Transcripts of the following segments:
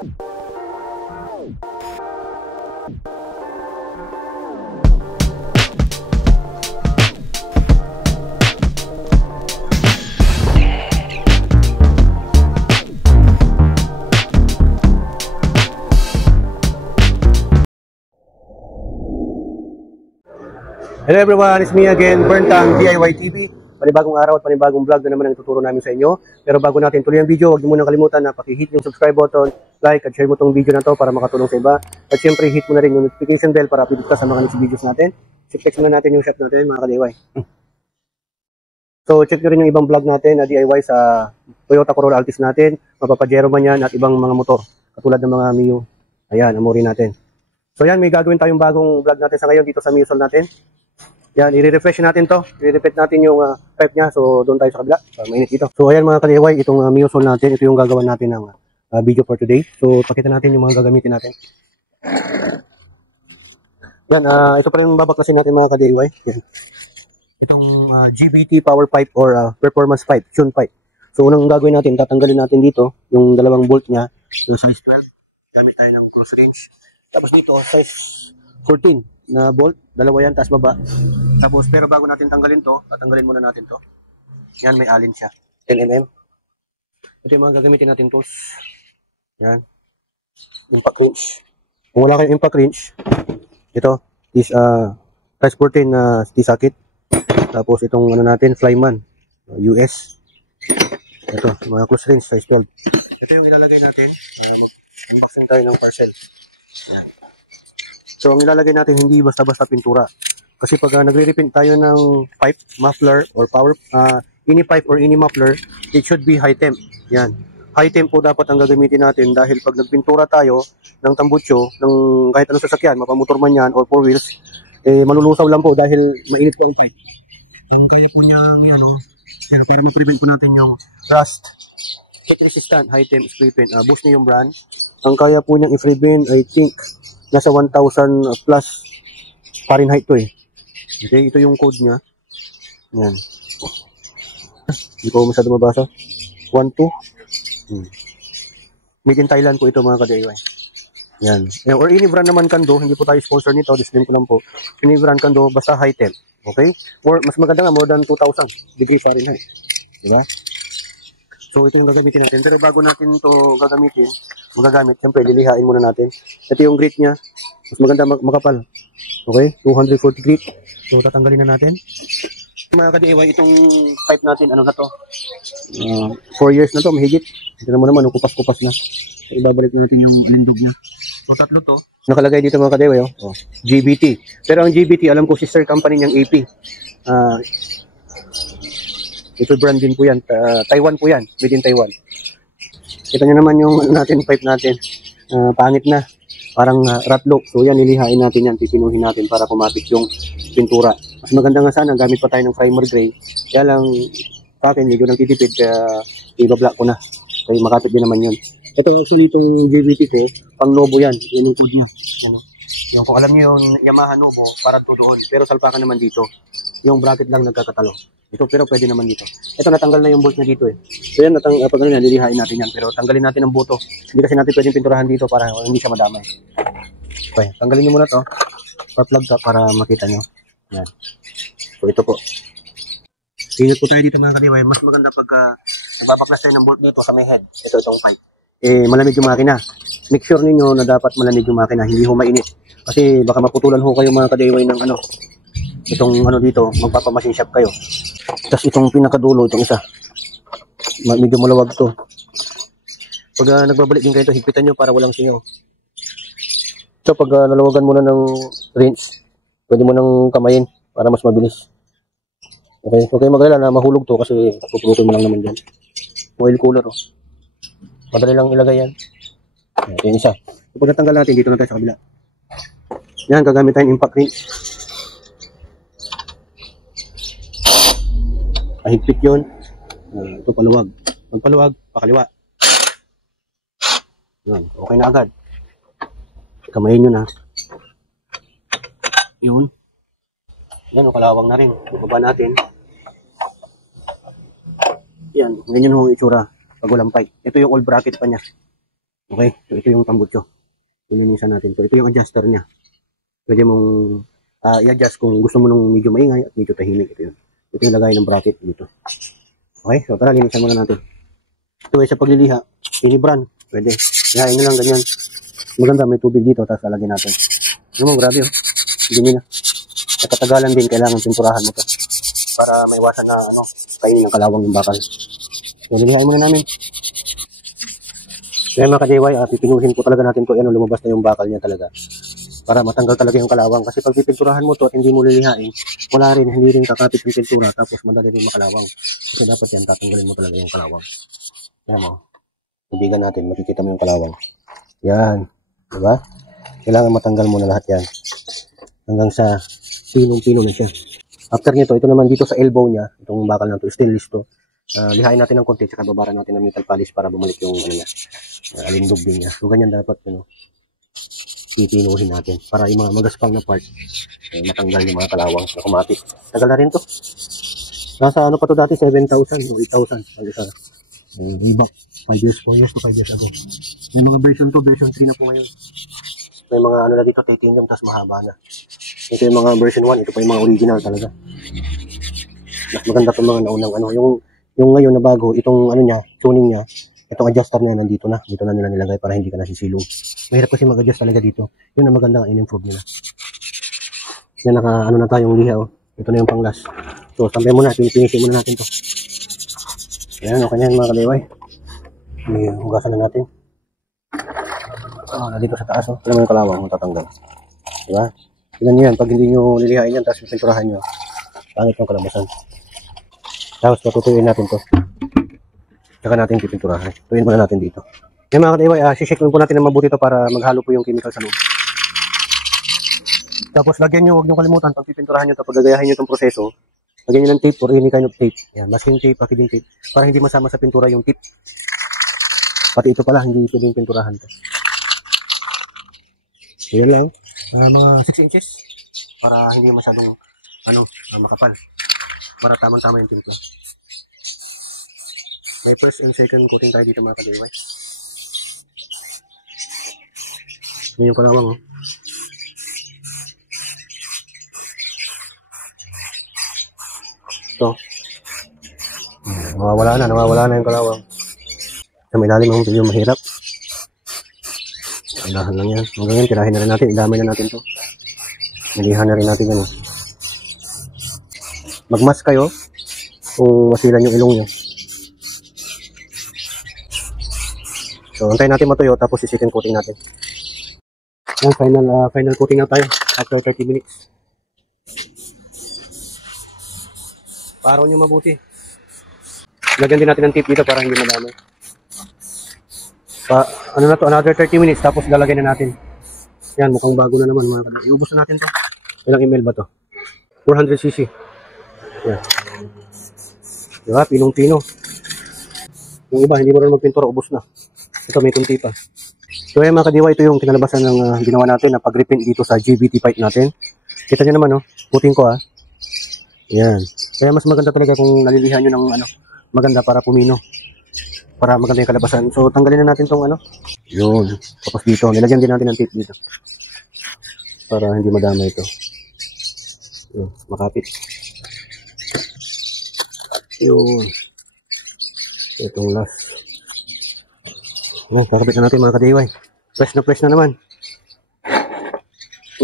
Hello everyone, it's me again, Berntang DIY TV. Panibagong araw at panibagong vlog na naman ang tuturo namin sa inyo. Pero bago natin tuloy ang video, huwag niyo munang kalimutan na paki-hit yung subscribe button, like at share mo tong video na to para makatulong sa iba. At syempre hit mo na rin yung notification bell para update ka sa mga next videos natin. Check muna natin yung shop natin mga ka-DIY. So check nyo rin yung ibang vlog natin na DIY sa Toyota Corolla Altis natin, mapapajero man yan at ibang mga motor katulad ng mga Mio. Ayan, amurin natin. So yan, may gagawin tayong bagong vlog natin sa ngayon dito sa Mio Sol natin. Yan, i-refresh natin to. I-repeat natin yung pipe niya. So, doon tayo sa kabila. Mainit dito. So, ayan mga ka-DIY, itong Mio Sol natin. Ito yung gagawin natin ng video for today. So, pakita natin yung mga gagamitin natin. Yan, ito pa rin babaklasin natin mga ka-DIY. Yan. Itong GBT power pipe or performance pipe, tune pipe. So, unang gagawin natin, tatanggalin natin dito yung dalawang bolt niya. Yung size 12. Gamit tayo ng close range. Tapos dito, size 14 na bolt. Dalawa yan, taas baba. Tapos, pero bago natin tanggalin to, tatanggalin muna natin to. Yan, may alin siya. 10mm. Ito yung mga gagamitin natin tools. Yan. Impact wrench. Kung wala kayong impact wrench, ito, is size 14 na T-socket. Tapos, itong ano natin, Flyman. US. Ito, mga close range, size 12. Ito yung ilalagay natin. Mag-unboxing tayo ng parcel. Yan. So, ang ilalagay natin, hindi basta-basta pintura. Kasi pag nagre-repaint tayo ng pipe, muffler, or power, any pipe or any muffler, it should be high temp. Yan. High temp po dapat ang gagamitin natin dahil pag nagpintura tayo ng tambutso, ng kahit anong sasakyan, mapamotor man yan or four wheels, malulusaw lang po dahil mainit po ang pipe. Ang kaya po niyang, pero para ma-prevent po natin yung rust, heat resistant, high temp spray paint, boost niya yung brand. Ang kaya po niyang i-prevent, I think, nasa 1,000 plus Fahrenheit to eh. Okay, ito yung code niya. Yan. Hindi ko masyado mabasa. 1, 2. Made in Thailand po ito mga ka-DIY. Yan. Or any brand naman Kando, hindi po tayo sponsor nito, disclaim ko lang po. Any brand Kando, basta high temp. Okay? Mas maganda nga, more than 2,000 degrees Fahrenheit. Diba? So, ito yung gagamitin natin. Pero bago natin ito magagamit, siyempre, lilihain muna natin. Ito yung grit niya. Mas maganda makapal. Okay? 240 grit. So, tatanggalin na natin. Mga ka-DIY, itong pipe natin, ano na to? 4 years na to, mahigit. Ito naman, kupas-kupas na. So, ibabalik natin yung alindog niya. So, tatlo to. Nakalagay dito mga ka-DIY, GBT. Pero ang GBT, alam ko, sister company niyang AP. Ito brand din po yan. Taiwan po yan. Made in Taiwan. Kita nyo naman yung pipe natin. Pangit na. Parang ratlock. So yan, nilihain natin yan. Pipinuhin natin para kumapit yung pintura. Mas maganda nga sana. Gamit pa tayo ng primer gray. Kaya lang, sa akin, medyo nagtitipid. Kaya ibablock ko na. Kaya makapit din naman yun. Ito actually itong JVT pang Novo yan. Yung code nyo. Yung kung alam nyo yung Yamaha Novo, para doon. Pero salpakan naman dito. Yung bracket lang nagkakatalo. Ito, pero pwede naman dito. Ito, natanggal na yung bolt niya dito eh. So yan, pag ano yan, lilihain natin yan. Pero tanggalin natin ang buto. Hindi kasi natin pwedeng pinturahan dito para hindi siya madamay. Okay, tanggalin nyo muna to. Pa-plug ka para makita nyo. Yan. So ito po. Pinit po tayo dito mga ka-DIY. Mas maganda pag nagbabaklas tayo ng bolt dito sa may head. Ito, itong pipe. Malamig yung makina. Make sure ninyo na dapat malamig yung makina. Hindi ho mainit. Kasi baka maputulan ho kayo mga ka-DIY ng itong dito, magpapamachine shop kayo. Tapos itong pinakadulo, itong isa. Medyo malawag to. Pag nagbabalik din kayo ito, higpitan nyo para walang singaw. So pag nalawagan mo na ng wrench, pwede mo nang kamayin para mas mabilis. Okay, so kayo magalala na mahulog to kasi pupututin mo lang naman dyan. Oil cooler madali lang ilagay yan. Ito yung isa. So pag natanggal natin, dito na tayo sa kabila. Yan, gagamit tayong impact wrench. Kahigpit yun. Ito paluwag. Magpaluwag, pakaliwa. Yan, okay na agad. Kamayin nyo na. Yun. Yan, kalawang na rin. Baba natin. Yan, ganyan yung itsura pag walang pipe. Ito yung old bracket pa niya. Okay, so ito yung tambutso. Ilinisan natin to. Ito yung adjuster niya. Pwede mong i-adjust kung gusto mo nung medyo maingay at medyo tahimik. Ito yun. Ito yung lagay ng bracket dito. Okay, so tara, linisan muna natin. Ito ay sa pagliliha. Pinibran. Pwede. Lihain nyo lang ganyan. Maganda, may tubig dito, tapos lalagyan natin. Ano mo, grabe oh. Dumi na. Sa katagalan din, kailangan pinturahan mo to. Para maiwasan na kainin ng kalawang yung bakal. So, lilihain muna namin. Kaya mga ka-DIY, pipinuhin po talaga natin to. Yan, lumabas na yung bakal niya talaga. Para matanggal talaga yung kalawang. Kasi pag pipinturahan mo to at hindi mo lilihain, wala rin, hindi rin kakapit yung pintura. Tapos madali rin makalawang. Kasi dapat yan, tatanggalin mo talaga yung kalawang. Yan mo. Tubigan natin, makikita mo yung kalawang. Yan. Diba? Kailangan matanggal mo na lahat yan. Hanggang sa pinong-pino na siya. After nito, ito naman dito sa elbow niya, itong bakal na to, stainless to. Lihain natin ng konti, tsaka babaran natin ng metal polish para bumalik yung niya, alindog din niya. So, ganyan dapat, pipinuhin natin para yung mga magaspang na part, matanggal yung mga kalawang na kumapit. Tagal na rin to. Nasa ano pa to dati, 7,000 o 8,000. Way back, 4 years to 5 years ago. May mga version 2, version 3 na po ngayon. May mga ano na dito, titanium, tapos mahaba na. Ito yung mga version 1, ito pa yung mga original talaga. Mas maganda itong mga naunang yung ngayon na bago, itong ano niya, tuning niya, itong adjuster niya nandito na. Dito na nila nilagay para hindi ka nasisilong. Mahirap kasi mag-adjust talaga dito. Yun ang maganda, in-improve nila. Yan, na tayong liha, oh. Ito na yung pang-last. So, sampay muna, pinisi muna natin to. Yan, okay yan mga ka-DIY. Hugasan na natin. Dito sa taas, oh. Alam mo yung kalawang, matatanggal. Diba? Tignan nyo yan, pag hindi nyo nilihain yan, tapos pinturahan nyo, pangit yung kalabasan. Tapos patutuyuin natin to. Tsaka natin pipinturahan. Tuyuin muna natin dito. Yan mga ka-DIY, sisik po natin na mabuti ito para maghalo po yung chemical sa loob. Tapos lagyan nyo, huwag nyo kalimutan, pag pipinturahan nyo ito, pag gagayahin nyo itong proseso, lagyan nyo ng tape or any kind of tape. Yan, masking tape, pakiding tape. Para hindi masama sa pintura yung tip. Pati ito pala, hindi pwedeng pinturahan to. Yan lang. Mga 6 inches. Para hindi masyadong, makapal. Para tamang-tama yung timpla. May first and second coating tayo dito mga ka-DIY. Yan yung kalawang, oh. Ito. Nawawala na yung kalawang. Sa may ilalim ang medyo mahirap. Dahan lang yan. Hanggang yan, tirahin na rin natin. Idamay na natin to. Nalihan na rin natin yan. Magmask kayo kung masilan yung ilong nyo. So, antayin natin matuyo tapos sisikin coating natin. Yan, final coating na tayo after 30 minutes. Paraw nyo mabuti. Lagyan din natin ng tape dito para hindi madami. Another 30 minutes tapos lalagyan na natin. Yan, mukhang bago na naman mga kadang. Iubos na natin to. Ilang ml ba to? 400cc. Yan. Diba? Pinong-pino. Yung iba, hindi mo rin magpintura, ubos na. Ito, may kunti pa. So, yan mga ka-DIY, ito yung kinalabasan ng ginawa natin na pag-repaint dito sa GBT pipe natin. Kita nyo naman, puting ko, Yan. Kaya mas maganda talaga kung nalilihan nyo ng maganda para pumino. Para maganda yung kalabasan. So, tanggalin na natin tong Yun. Tapos dito, nilagyan din natin ng tape dito. Para hindi madama ito. Yun, makapit. Yun. Itong last. Yan, kakapit na natin mga ka-DIY. Press na naman.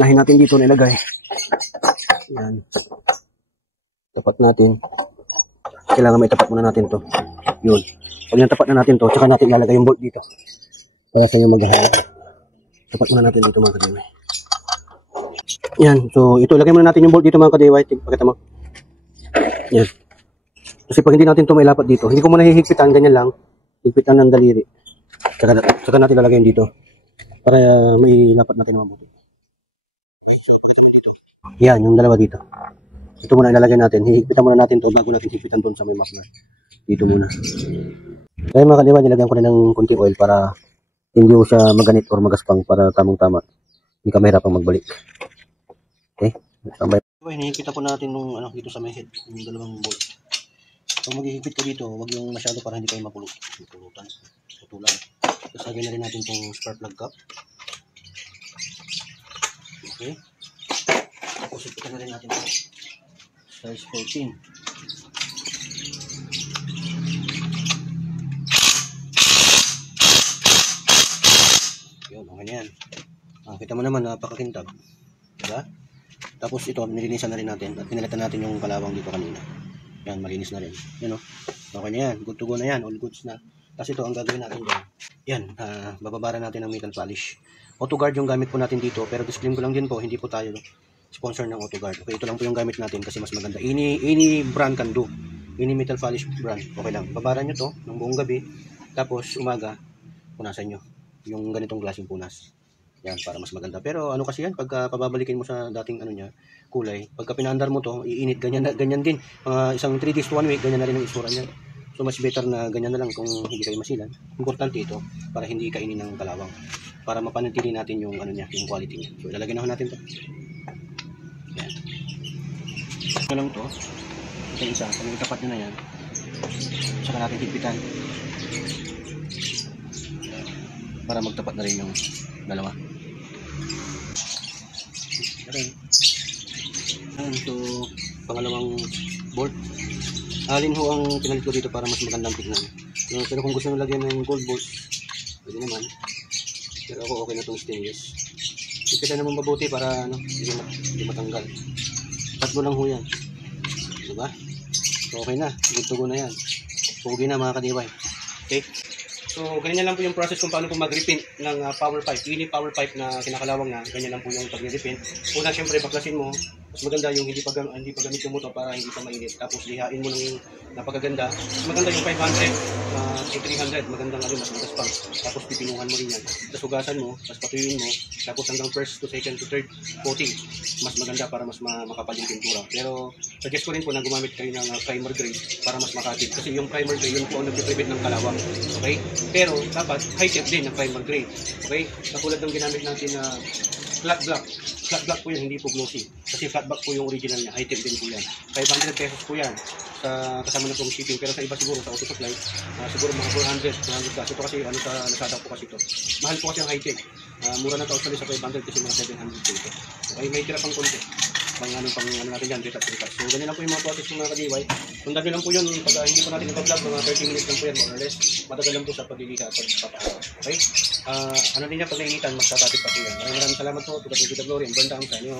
Nahin natin dito nilagay. Yan. Tapat natin. Kailangan may tapat muna natin to. Yun. Pag yung tapat na natin to, tsaka natin ilalagay yung bolt dito. Para sa inyo maghahal. Tapat muna natin dito mga ka-DIY. Yan. So, ito. Ilagay muna natin yung bolt dito mga ka-DIY. Pakita mo. Yan. Kasi pag hindi natin ito mailapat dito, hindi ko muna hihigpitan, ganyan lang. Higpitan ng daliri. Tsaka natin lalagyan dito. Para may lapat natin mabuti. Yan, yung dalawa dito. Ito muna ilalagay natin. Hihigpitan muna natin ito bago natin higpitan doon sa may map na. Dito muna. Kaya mga ka-DIY, nilagyan ko na ng kunting oil para hindi siya maganit or magaspang para tamang-tama. Hindi ka mahirapang magbalik. Okay? Tambay. Hihigpitan po natin nung dito sa may head. Yung dalawang bolt. Pag maghihigpit ka dito, huwag yung masyado para hindi kayo mapulutan. Putulan. Tapos lagyan na rin natin itong spark plug cap. Okay. Tapos ipitan na rin natin ito. Size 14. Yun, okay na yan. Kita mo naman, napakakintab. Diba? Tapos ito, nilinisan na rin natin at pinalitan natin yung kalawang dito kanina. Yan, malinis na rin. Yan o. Okay na yan. Good to go na yan. All goods na. Tapos ito, ang gagawin natin dyan. Yan, bababara natin ng metal polish. AutoGuard yung gamit po natin dito. Pero disclaim ko lang din po, hindi po tayo sponsor ng AutoGuard. Okay, ito lang po yung gamit natin kasi mas maganda. Any brand can do. Any metal polish brand. Okay lang. Babara nyo to ng buong gabi. Tapos umaga, punasan nyo. Yung ganitong klaseng punas. Yan, para mas maganda. Pero ano kasi yan, pagka pababalikin mo sa dating ano niya, kulay, pagka pinaandar mo to, iinit, ganyan din. Isang 3 days to 1 week, ganyan na rin ang isura niya. So, mas better na ganyan na lang kung hindi kayo masilan. Importante ito, para hindi kainin ng kalawang. Para mapanatili natin yung ano niya, yung quality niya. So, ilalagay na natin to. Yan. Ito lang to. Ito yung isa. Kung tapat nyo na yan, saka natin higpitan. Para magtapat na rin yung dalawa. So, pangalawang bolt. Alin ho ang pinalit ko dito para mas magandang tignan. Pero kung gusto nyo lagyan ng gold bolts, pwede naman. Pero ako okay na itong stainless. Ipitan naman mabuti para hindi matanggal. Tatlo lang ho yan. Diba? So, okay na. Good to go na yan. Pugi na mga kadiway. Okay? So, ganyan lang po yung process kung paano po mag-repaint ng power pipe. Any power pipe na kinakalawang na, ganyan lang po yung pag-repaint. Una, syempre, baklasin mo. Mas maganda yung hindi pa gamit yung motor para hindi pa mainit. Tapos, lihain mo ng napakaganda. Mas maganda yung 500 to 300. Magandang mas magaspang. Tapos, pipinuhan mo rin yan. Tapos, hugasan mo. Tapos, patuyuin mo. Tapos, hanggang first to second to third coating. Mas maganda para mas makapal yung pintura. Pero, suggest ko rin po na gumamit kayo ng primer gray para mas makatid. Kasi yung primer gray, yun po ang nag-prevent ng kalawang. Okay? Pero dapat high-tech din ng primer grade. Okay? Katulad ng ginamit natin na flat black. Flat black po yan, hindi po glossy. Kasi flat black po yung original niya. High-tech din po yan. 500 pesos po yan. Kasama na pong shipping. Pero sa iba siguro, sa auto supply, siguro mga 400 plus. Ito kasi, sa Lazada po kasi ito. Mahal po kasi ang high-tech. Mura na ito actually sa 500 kasi mga 700 po ito. Okay? May tira pang konti. Pang natin yan, retouch. So, ganyan lang po yung mga process ng mga ka-DIY. Sundan nyo lang po yun, pag hindi po natin ipa-vlog, mga 30 minutes lang po yan, more or less. Matagal lang po sa pagliliha at pagpapahara. Okay? Ano din yan, pag nainitan, magtatapit pa po yan. Maraming salamat po, to the glory and burn down sa inyo.